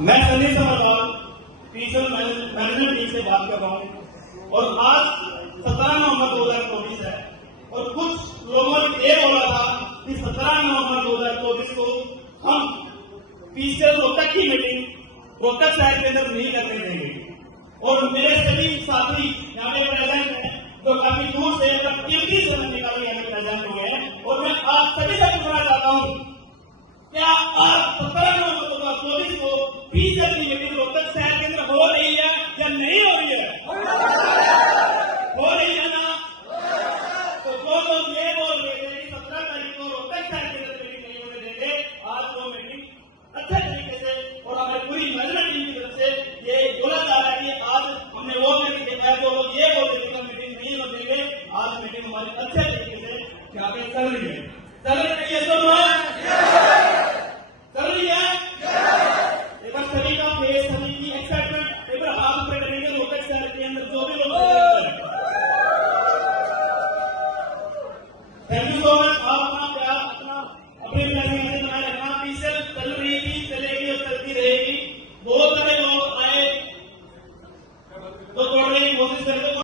मैं Sunny समरवाल PSL management team से बात कर रहा हूँ और आज 17 नवंबर 2024 है और कुछ लोगों ने ये बोला था कि 17 नवंबर 2024 को हम पीएसएल रोहतक की मीटिंग रोहतक शहर के अंदर नहीं करने देंगे। और मेरे सभी साथी यहाँ पे प्रेजेंट हैं जो काफी दूर से कीमती समय निकाल के प्रेजेंट हुए हैं और मैं आप सभी से पूछना चाहता हूँ क्या आप 17 नवंबर 2024 को पीएसएल